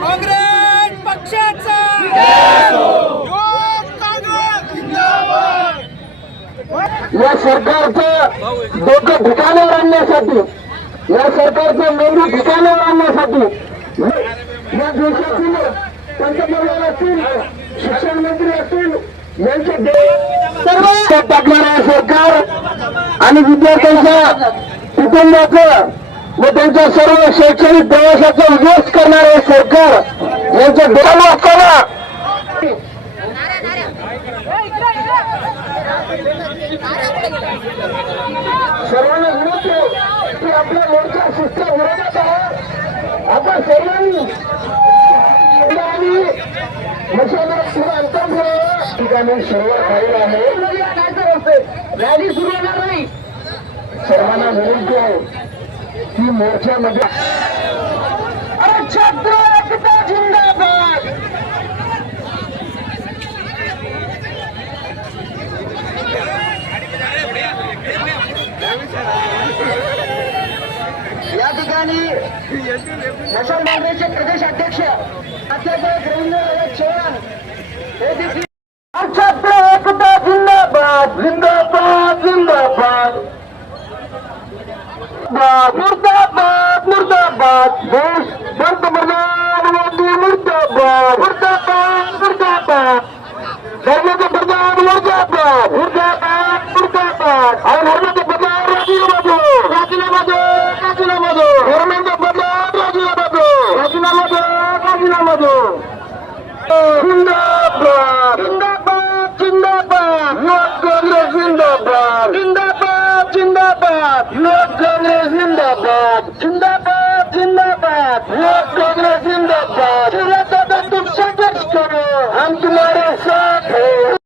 काँग्रेस पक्षाचा या सरकारचं डोकं ठिकाणावर आणण्यासाठी, या सरकारचं मेंदू ठिकाणावर आणण्यासाठी या देशातील पंतप्रधान असतील, शिक्षण मंत्री असतील, यांचे सर्व टाकणारे सरकार आणि विद्यार्थ्यांच्या कुटुंबाचं व त्यांच्या सर्व शैक्षणिक प्रवासाचा उद्देश करणारे सरकार यांच्या डोळ्याला असताना सर्वांना विनंती आहे की आपला मोर्चा शिस्ता विरोधात आहे. आपण सर्वांनी पुढे अंतर ठेवावं. ठिकाणी सुरुवात झाली आहे. काय तर असते रॅली सुरू होणार नाही. सर्वांना विनंती आहे की मोर्चामध्ये छत्र एकता जिंदाबाद. या ठिकाणी नॅशनल काँग्रेसचे प्रदेश अध्यक्ष चव्हाण छत्र एकता जिंदाबाद जिंदाबाद जिंदाबाद मुर्दाबाद मुर्दाबाद देश पंतप्रधान मोदी मुर्दाबाद मुर्दाबाद मुर्दाबाद धर्माचे प्रधान मुर्दाबाद मुर्दाबाद मुर्दाबाद और धर्माचे प्रधान राजीनामा दो राजीनामा दो धर्माचे प्रधान राजीनामा दो राजीनामा दो राजीनामा दो जिंदाबाद जिंदाबाद जिंदाबाद युवक काँग्रेस जिंदाबाद जिंदाबाद जिंदाबाद युवक काँग्रेस जिंदाबाद जिंदाबाद जिंदाबाद युवक